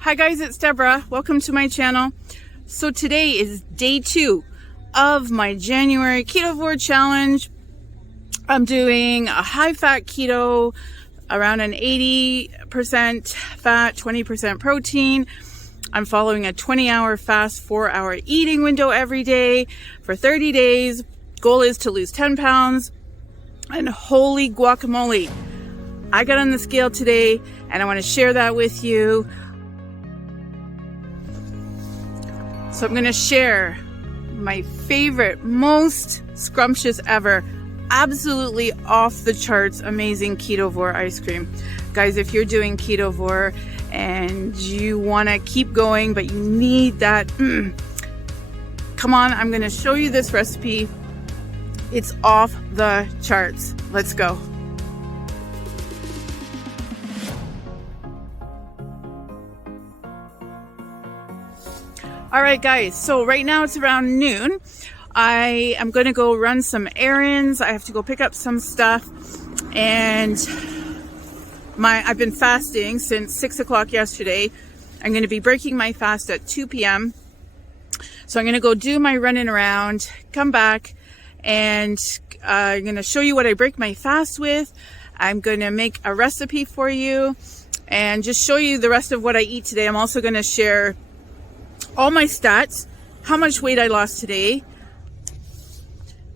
Hi guys, it's Deborah. Welcome to my channel. So today is day 2 of my January Ketovore challenge. I'm doing a high-fat keto, around an 80% fat, 20% protein. I'm following a 20-hour fast, 4-hour eating window every day for 30 days. Goal is to lose 10 pounds. And holy guacamole, I got on the scale today and I want to share that with you. So I'm going to share my favorite, most scrumptious ever, absolutely off the charts, amazing Ketovore ice cream. Guys, if you're doing Ketovore and you want to keep going, but you need that, come on, I'm going to show you this recipe. It's off the charts. Let's go. All right, guys, so right now it's around noon. I am going to go run some errands. I have to go pick up some stuff. And I've been fasting since 6 o'clock yesterday. I'm going to be breaking my fast at 2 p.m. So I'm going to go do my running around, come back, and I'm going to show you what I break my fast with. I'm going to make a recipe for you and just show you the rest of what I eat today. I'm also going to share all my stats, how much weight I lost today.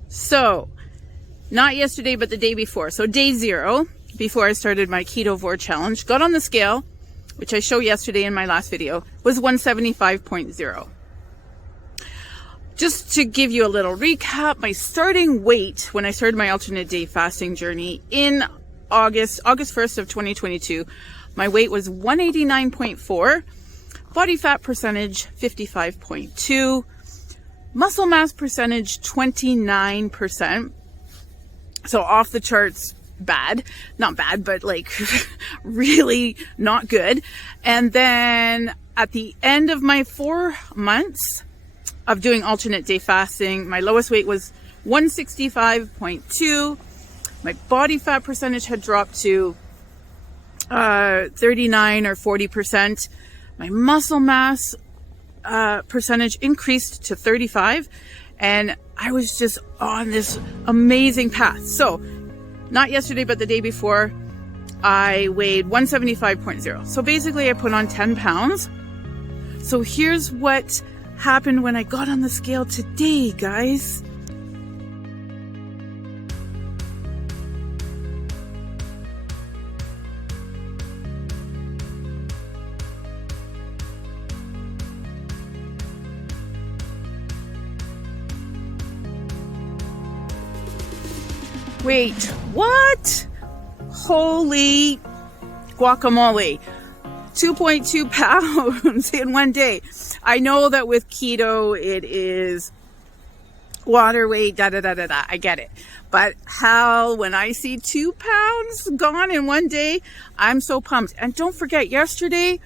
So, not yesterday, but the day before. So day 0, before I started my Ketovore challenge, got on the scale, which I showed yesterday in my last video, was 175.0. Just to give you a little recap, my starting weight when I started my alternate day fasting journey in August 1st of 2022, my weight was 189.4. Body fat percentage, 55.2. Muscle mass percentage, 29%. So off the charts, bad. Not bad, but like really not good. And then at the end of my 4 months of doing alternate day fasting, my lowest weight was 165.2. My body fat percentage had dropped to 39 or 40%. My muscle mass percentage increased to 35, and I was just on this amazing path. So, not yesterday, but the day before, I weighed 175.0. So basically, I put on 10 pounds. So here's what happened when I got on the scale today, guys. Wait, what? Holy guacamole. 2.2 pounds in one day. I know that with keto, it is water weight, da-da-da-da-da. I get it. But how, when I see 2 pounds gone in one day, I'm so pumped. And don't forget, yesterday,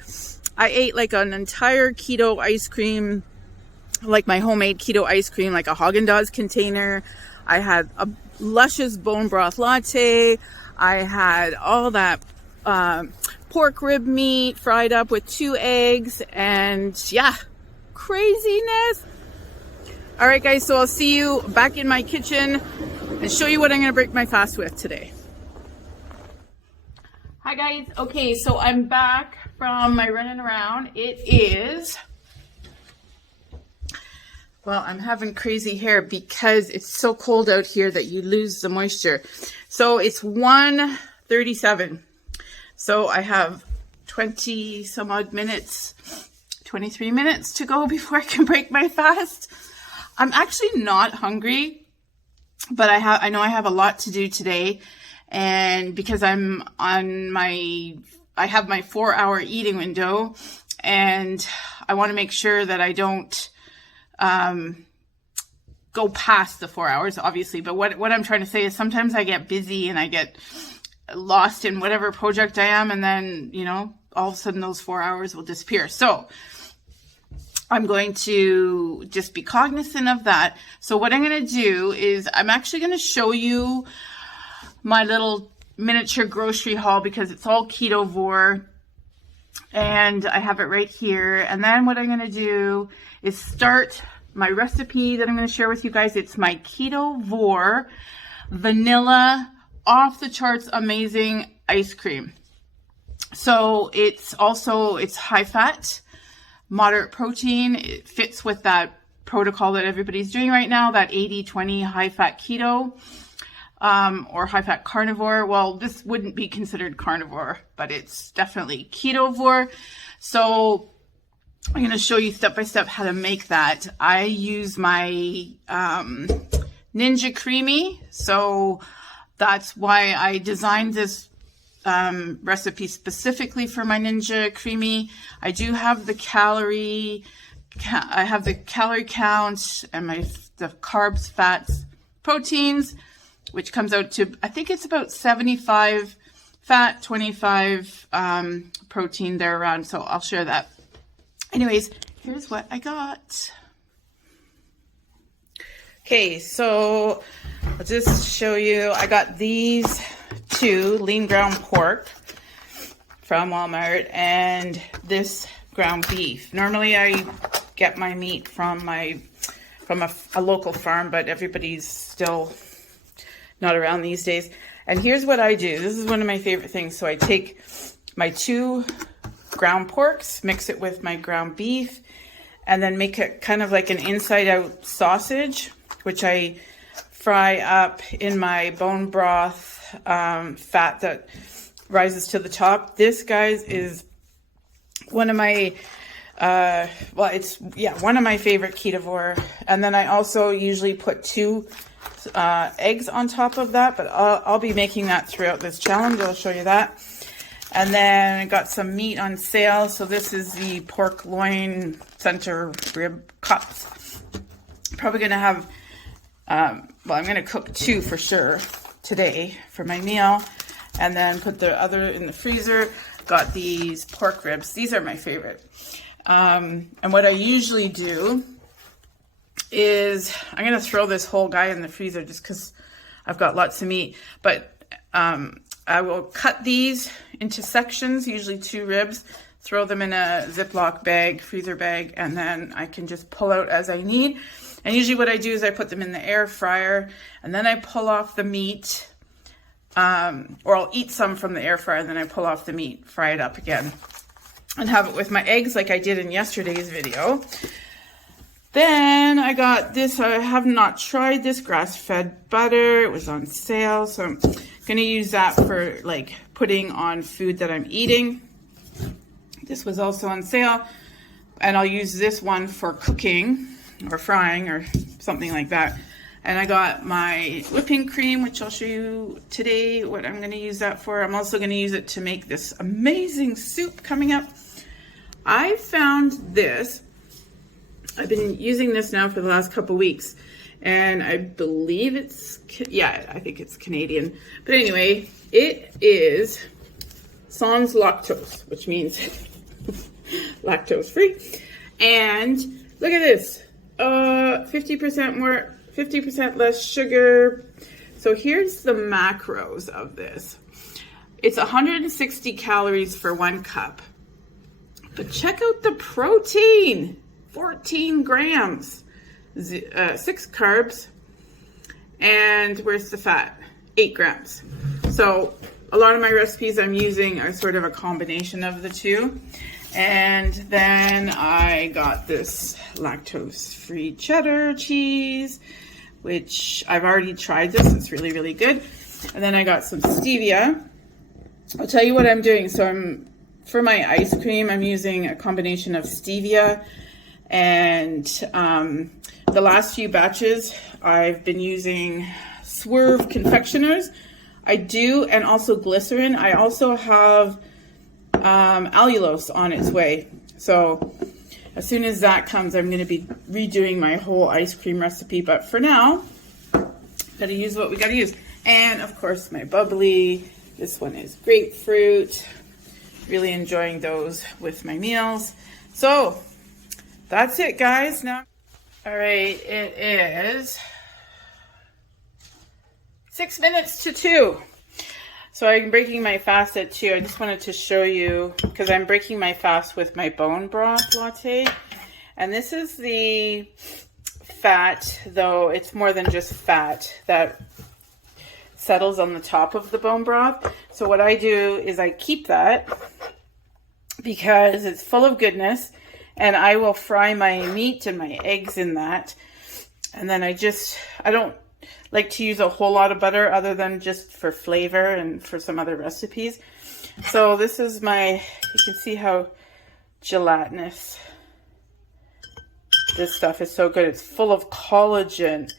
I ate like an entire keto ice cream, like my homemade keto ice cream, like a Haagen-Dazs container. I had a luscious bone broth latte. I had all that pork rib meat fried up with 2 eggs, and yeah, craziness. All right, guys, so I'll see you back in my kitchen and show you what I'm going to break my fast with today. Hi, guys. Okay, so I'm back from my running around. It is... Well, I'm having crazy hair because it's so cold out here that you lose the moisture. So it's 1:37. So I have 20 some odd minutes, 23 minutes to go before I can break my fast. I'm actually not hungry, but I know I have a lot to do today. And because I have my 4-hour eating window, and I want to make sure that I don't go past the 4 hours, obviously. But what I'm trying to say is sometimes I get busy and I get lost in whatever project I am, and then, you know, all of a sudden those 4 hours will disappear. So I'm going to just be cognizant of that. So what I'm going to do is I'm actually going to show you my little miniature grocery haul because it's all Ketovore. and I have it right here. And then what I'm going to do is start my recipe that I'm going to share with you guys. It's my Ketovore vanilla off the charts amazing ice cream. So it's high fat, moderate protein. It fits with that protocol that everybody's doing right now, that 80-20 high fat keto, or high fat carnivore. Well, this wouldn't be considered carnivore, but it's definitely ketovore. So I'm going to show you step by step how to make that. I use my Ninja Creami, so that's why I designed this recipe specifically for my Ninja Creami. I do have the calorie count and the carbs, fats, proteins, which comes out to, I think it's about 75 fat, 25 protein there around. So I'll share that. Anyways, here's what I got. Okay, so I'll just show you. I got these two lean ground pork from Walmart and this ground beef. Normally I get my meat from a local farm, but everybody's still not around these days. And here's what I do. This is one of my favorite things. So I take my 2 ground porks, mix it with my ground beef, and then make it kind of like an inside out sausage, which I fry up in my bone broth fat that rises to the top. This, guys, is one of my one of my favorite Ketovore. And then I also usually put 2 eggs on top of that, but I'll be making that throughout this challenge. I'll show you that. And then I got some meat on sale. So this is the pork loin center rib cuts. Probably gonna have I'm gonna cook 2 for sure today for my meal, and then put the other in the freezer. Got these pork ribs. These are my favorite. And what I usually do is I'm going to throw this whole guy in the freezer just because I've got lots of meat. But I will cut these into sections, usually 2 ribs, throw them in a Ziploc bag, freezer bag, and then I can just pull out as I need. And usually what I do is I put them in the air fryer, and then I pull off the meat, or I'll eat some from the air fryer, and then I pull off the meat, fry it up again, and have it with my eggs like I did in yesterday's video. Then I got this. I have not tried this grass-fed butter. It was on sale, so I'm going to use that for like putting on food that I'm eating. This was also on sale, and I'll use this one for cooking or frying or something like that. And I got my whipping cream, which I'll show you today what I'm going to use that for. I'm also going to use it to make this amazing soup coming up. I found this. I've been using this now for the last couple weeks, and I believe I think it's Canadian. But anyway, it is sans lactose, which means lactose free. And look at this, 50% less sugar. So here's the macros of this. It's 160 calories for 1 cup. But check out the protein. 14 grams, 6 carbs, and where's the fat? 8 grams. So a lot of my recipes I'm using are sort of a combination of the 2. And then I got this lactose-free cheddar cheese, which I've already tried this. It's really, really good. And then I got some stevia. I'll tell you what I'm doing. So for my ice cream, I'm using a combination of stevia and the last few batches I've been using Swerve Confectioners. I do, and also glycerin. I also have allulose on its way. So as soon as that comes, I'm going to be redoing my whole ice cream recipe. But for now, gotta use what we gotta use. And of course my bubbly. This one is grapefruit. Really enjoying those with my meals. So that's it, guys. Now, all right, it is 6 minutes to 2. So I'm breaking my fast at 2. I just wanted to show you, because I'm breaking my fast with my bone broth latte. And this is the fat, though it's more than just fat, that settles on the top of the bone broth. So what I do is I keep that because it's full of goodness, and I will fry my meat and my eggs in that. And then I don't like to use a whole lot of butter other than just for flavor and for some other recipes. So this is you can see how gelatinous this stuff is. So good. It's full of collagen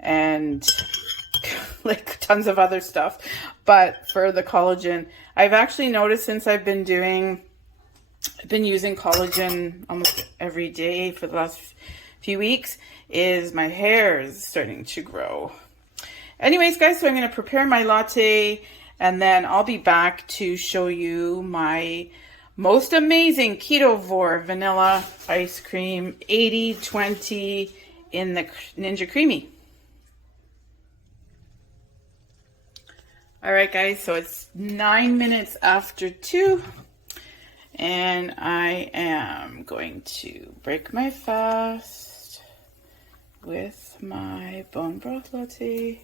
and like tons of other stuff. But for the collagen, I've actually noticed since I've been using collagen almost every day for the last few weeks, is my hair is starting to grow. Anyways, guys, so I'm going to prepare my latte, and then I'll be back to show you my most amazing Ketovore vanilla ice cream, 80/20 in the Ninja Creami. All right, guys, so it's 9 minutes after 2, and I am going to break my fast with my bone broth latte.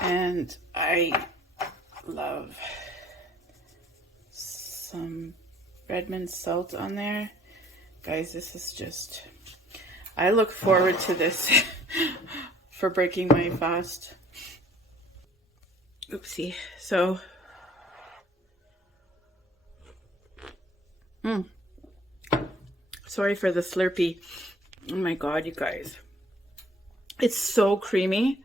And I love some Redmond salt on there. Guys, this is just, I look forward to this for breaking my fast. Oopsie. So, sorry for the slurpee. Oh my God, you guys. It's so creamy.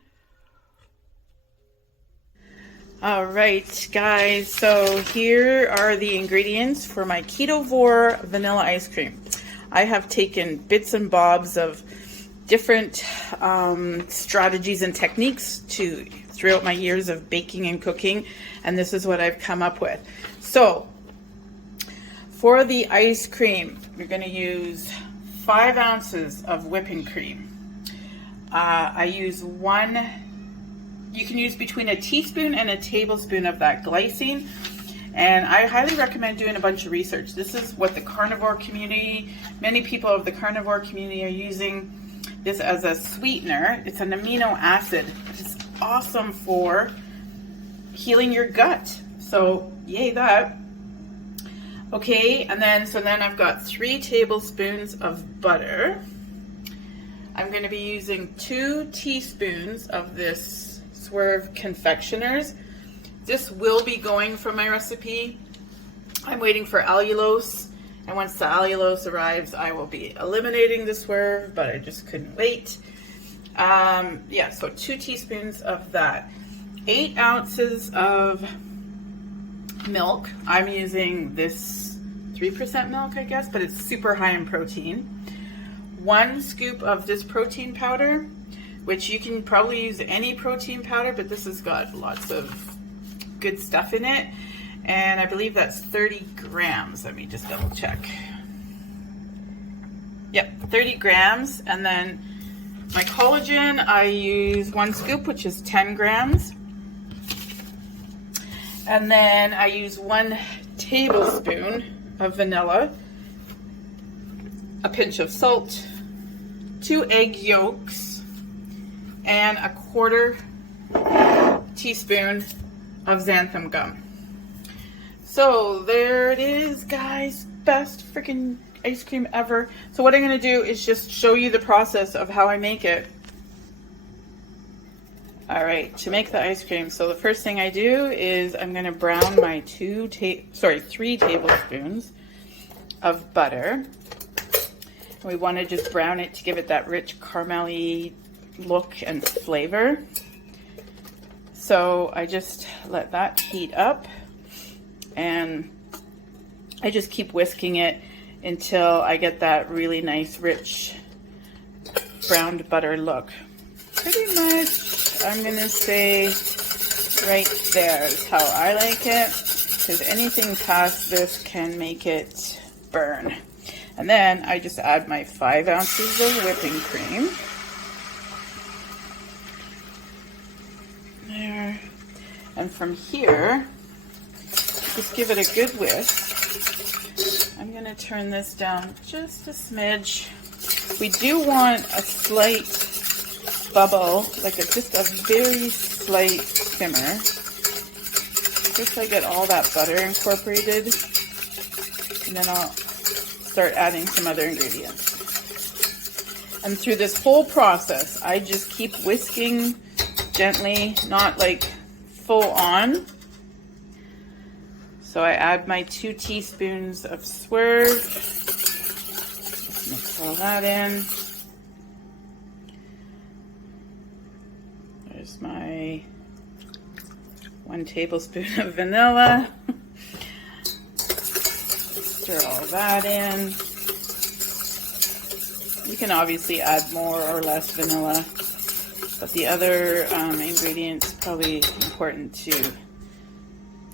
All right, guys, so here are the ingredients for my Ketovore vanilla ice cream. I have taken bits and bobs of different strategies and techniques throughout my years of baking and cooking, and this is what I've come up with. So for the ice cream, you're going to use 5 ounces of whipping cream. I use you can use between a teaspoon and a tablespoon of that glycine. And I highly recommend doing a bunch of research. This is what the carnivore community, many people of the carnivore community are using this as a sweetener. It's an amino acid. It's awesome for healing your gut. So yay that. Okay, and then I've got 3 tablespoons of butter. I'm going to be using 2 teaspoons of this Swerve Confectioners. This will be going from my recipe. I'm waiting for allulose, and once the allulose arrives, I will be eliminating the Swerve, but I just couldn't wait. Yeah, so 2 teaspoons of that. 8 ounces of milk. I'm using this 3% milk, I guess, but it's super high in protein. 1 scoop of this protein powder, which you can probably use any protein powder, but this has got lots of good stuff in it. And I believe that's 30 grams. Let me just double check. Yep, 30 grams. And then my collagen, I use 1 scoop, which is 10 grams. And then I use 1 tablespoon of vanilla, a pinch of salt, 2 egg yolks, and a 1/4 teaspoon of xantham gum. So there it is, guys. Best freaking ice cream ever. So what I'm going to do is just show you the process of how I make it. All right, to make the ice cream, so the first thing I do is I'm going to brown my 3 tablespoons of butter. We want to just brown it to give it that rich caramely look and flavor. So I just let that heat up, and I just keep whisking it until I get that really nice rich browned butter look. Pretty much, I'm going to say right there is how I like it, because anything past this can make it burn. And then I just add my 5 ounces of whipping cream. there. And from here, just give it a good whisk. I'm going to turn this down just a smidge. We do want a slight bubble, like just a very slight simmer. Just so I get all that butter incorporated. And then I'll start adding some other ingredients. And through this whole process, I just keep whisking gently, not like full on. So I add my 2 teaspoons of Swerve. Just mix all that in. There's my 1 tablespoon of vanilla. Stir all that in. You can obviously add more or less vanilla, but the other ingredients probably important to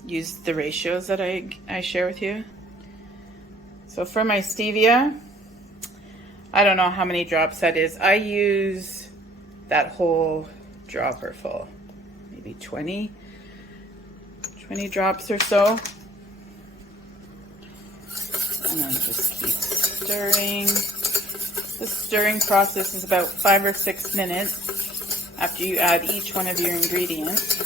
use the ratios that I share with you. So for my stevia, I don't know how many drops that is. I use that whole dropper full, maybe 20 drops or so. And then just keep stirring. The stirring process is about 5 or 6 minutes after you add each one of your ingredients.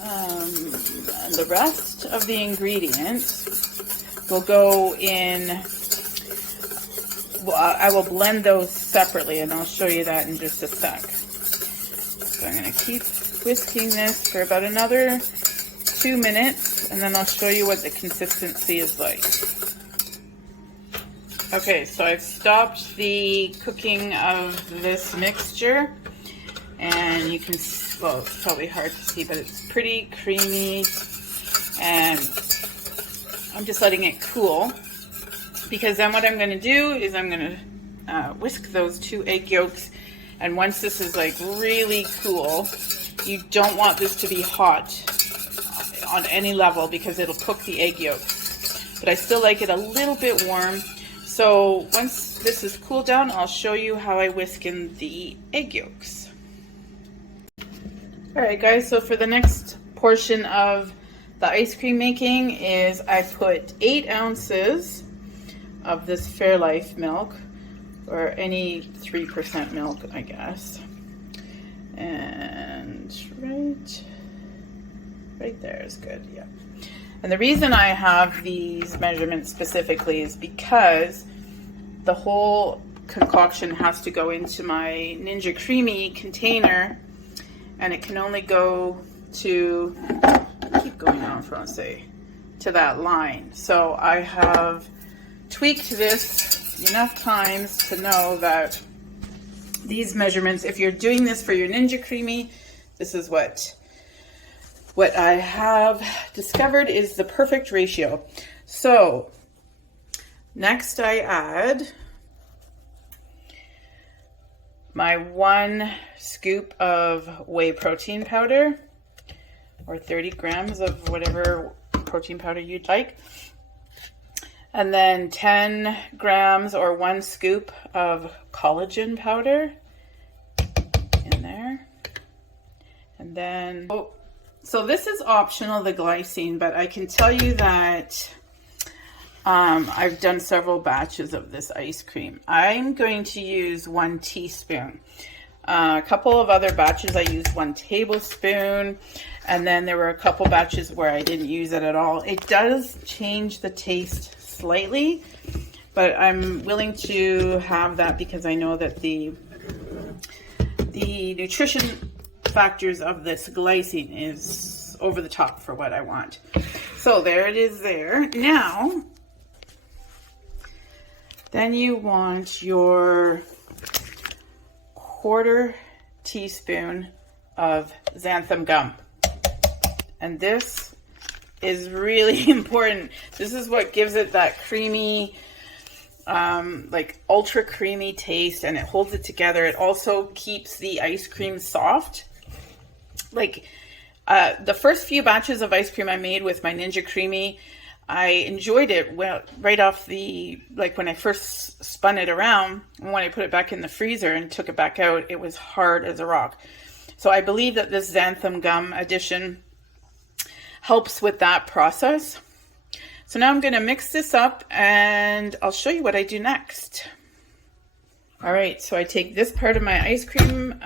And the rest of the ingredients will go in, well, I will blend those separately, and I'll show you that in just a sec. So I'm going to keep whisking this for about another 2 minutes, and then I'll show you what the consistency is like. Okay, so I've stopped the cooking of this mixture, and you can, well, it's probably hard to see, but it's pretty creamy, and I'm just letting it cool, because then what I'm going to do is I'm going to whisk those 2 egg yolks, and once this is like really cool, you don't want this to be hot on any level because it'll cook the egg yolks, but I still like it a little bit warm. So once this is cooled down, I'll show you how I whisk in the egg yolks. Alright guys, so for the next portion of the ice cream making is I put 8 ounces of this Fairlife milk, or any 3% milk, I guess. And right there is good, yeah. And the reason I have these measurements specifically is because the whole concoction has to go into my Ninja Creami container, and it can only go to, keep going on for let's say, to that line. So I have tweaked this enough times to know that these measurements, if you're doing this for your Ninja Creami, this is what I have discovered is the perfect ratio. So next I add my 1 scoop of whey protein powder, or 30 grams of whatever protein powder you'd like. And then 10 grams or 1 scoop of collagen powder in there. And then, so this is optional, the glycine, but I can tell you that I've done several batches of this ice cream. I'm going to use 1 teaspoon. A couple of other batches I used 1 tablespoon, and then there were a couple batches where I didn't use it at all. It does change the taste slightly, but I'm willing to have that because I know that the nutrition factors of this glycine is over the top for what I want. So there it is there. Now, then you want your 1/4 teaspoon of xantham gum. And this is really important. This is what gives it that creamy, like ultra creamy taste, and it holds it together. It also keeps the ice cream soft. Like the first few batches of ice cream I made with my Ninja Creami, I enjoyed it right off the, like when I first spun it around, and when I put it back in the freezer and took it back out, it was hard as a rock. So I believe that this xantham gum addition helps with that process. So now I'm going to mix this up and I'll show you what I do next. All right, so I take this part of my ice cream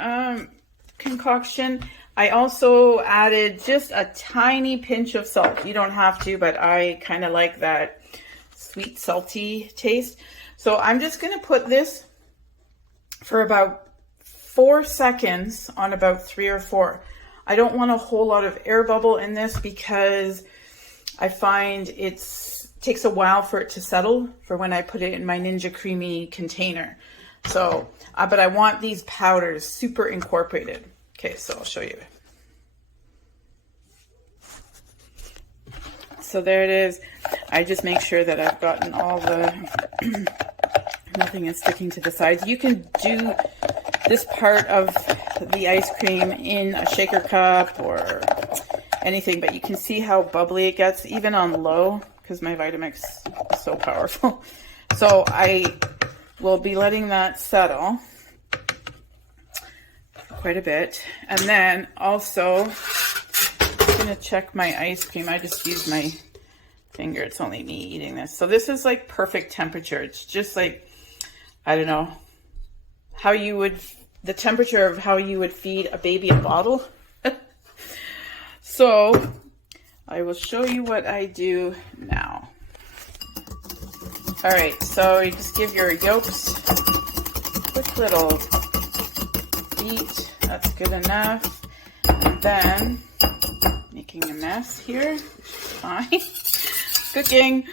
concoction. I also added just a tiny pinch of salt. You don't have to, but I kind of like that sweet, salty taste. So I'm just going to put this for about 4 seconds on about 3 or 4. I don't want a whole lot of air bubble in this because I find it takes a while for it to settle for when I put it in my Ninja Creami container. So, but I want these powders super incorporated. Okay, so I'll show you. So there it is. I just make sure that I've gotten all the, nothing is sticking to the sides. You can do this part of the ice cream in a shaker cup or anything, but you can see how bubbly it gets even on low because my Vitamix is so powerful. So I will be letting that settle quite a bit. And then also I'm going to check my ice cream. I just used my finger. It's only me eating this. So this is like perfect temperature. It's just like, I don't know, how you would, the temperature of how you would feed a baby a bottle. So I will show you what I do now. All right, so you just give your yolks a quick little beat. That's good enough. And then, making a mess here, fine, cooking.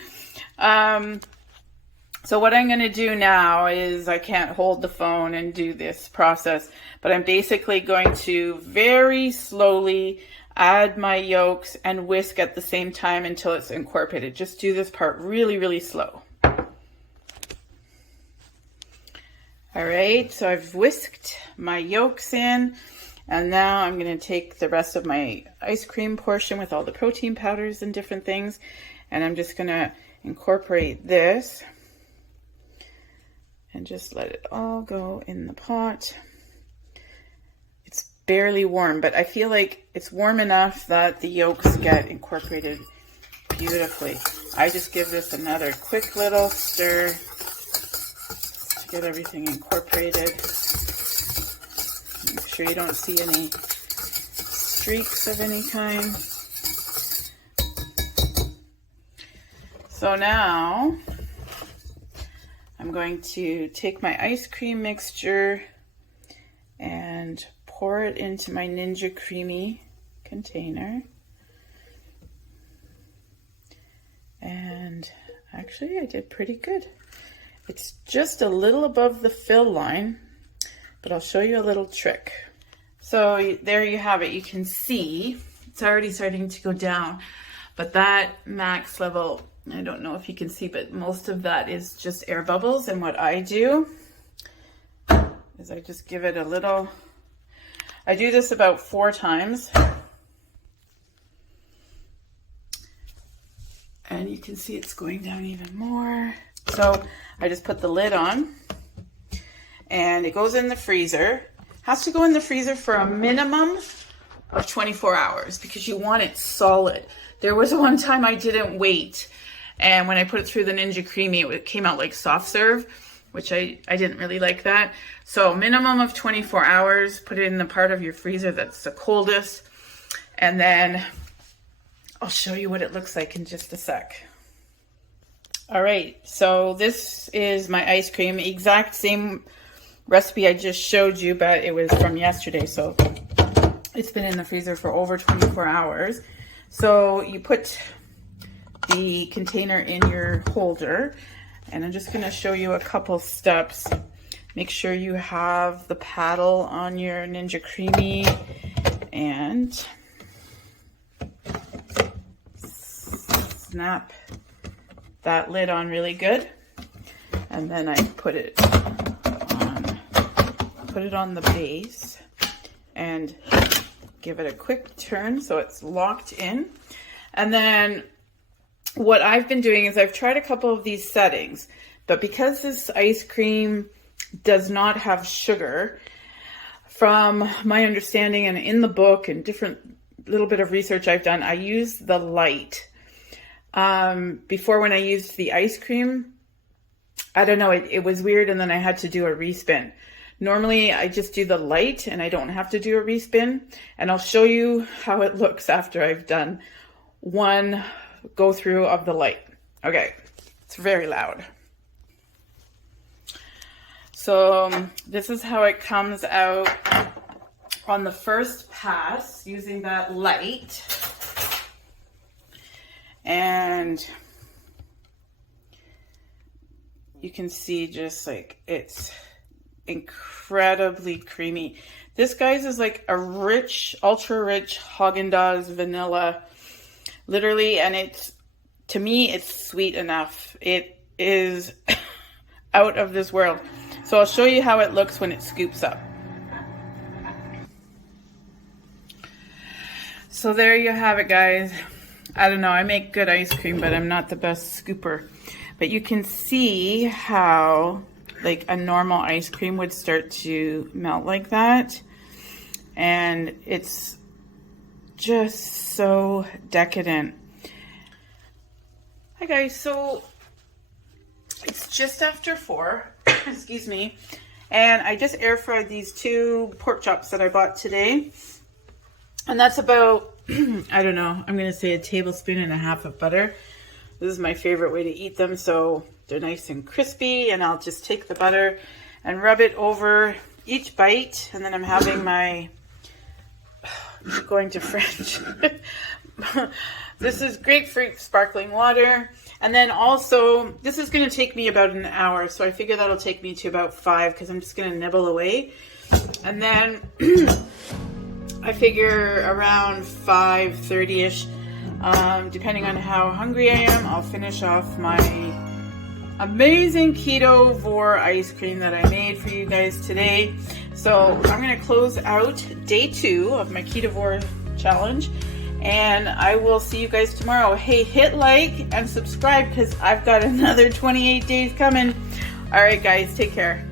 So what I'm gonna do now is, I can't hold the phone and do this process, but I'm basically going to very slowly add my yolks and whisk at the same time until it's incorporated. Just do this part really, really slow. All right, so I've whisked my yolks in, and now I'm going to take the rest of my ice cream portion with all the protein powders and different things, and I'm just going to incorporate this and just let it all go in the pot. It's barely warm, but I feel like it's warm enough that the yolks get incorporated beautifully. I just give this another quick little stir to get everything incorporated. Make sure you don't see any streaks of any kind. So now I'm going to take my ice cream mixture and pour it into my Ninja Creami container. And actually I did pretty good. It's just a little above the fill line, but I'll show you a little trick. So there you have it. You can see it's already starting to go down, but that max level, I don't know if you can see, but most of that is just air bubbles. And what I do is I just give it a little, I do this about 4 times. And you can see it's going down even more. So I just put the lid on and it goes in the freezer. Has to go in the freezer for a minimum of 24 hours because you want it solid. There was one time I didn't wait, and when I put it through the Ninja Creami, it came out like soft serve, which I didn't really like that. So minimum of 24 hours, put it in the part of your freezer that's the coldest, and then I'll show you what it looks like in just a sec. All right, so this is my ice cream, exact same recipe I just showed you, but it was from yesterday, so it's been in the freezer for over 24 hours. So you put the container in your holder, and I'm just gonna show you a couple steps. Make sure you have the paddle on your Ninja Creami and snap that lid on really good. And then I put it on the base and give it a quick turn so it's locked in. And then what I've been doing is I've tried a couple of these settings, but because this ice cream does not have sugar, from my understanding and in the book and different little bit of research I've done, I use the light. Before, when I used the ice cream, I don't know, it was weird, and then I had to do a respin. Normally I just do the light and I don't have to do a respin, and I'll show you how it looks after I've done one go through of the light. Okay, it's very loud. So this is how it comes out on the first pass using that light. And you can see just like it's incredibly creamy. This, guys, is like a rich, ultra rich Haagen-Dazs vanilla, literally, and it's, to me, it's sweet enough. It is out of this world. So I'll show you how it looks when it scoops up. So there you have it, guys. I don't know, I make good ice cream, but I'm not the best scooper. But you can see how like a normal ice cream would start to melt like that. And it's just so decadent. Hi guys, so it's just after 4, excuse me. And I just air fried these 2 pork chops that I bought today. And that's about, I don't know, I'm going to say 1.5 tablespoons of butter. This is my favorite way to eat them, so they're nice and crispy. And I'll just take the butter and rub it over each bite. And then I'm having my, I'm going to French. This is grapefruit sparkling water. And then also, this is going to take me about an hour. So I figure that'll take me to about 5 because I'm just going to nibble away. And then I figure around 5:30ish, depending on how hungry I am, I'll finish off my amazing Ketovore ice cream that I made for you guys today. So I'm going to close out day 2 of my Ketovore challenge, and I will see you guys tomorrow. Hey, hit like and subscribe because I've got another 28 days coming. All right, guys, take care.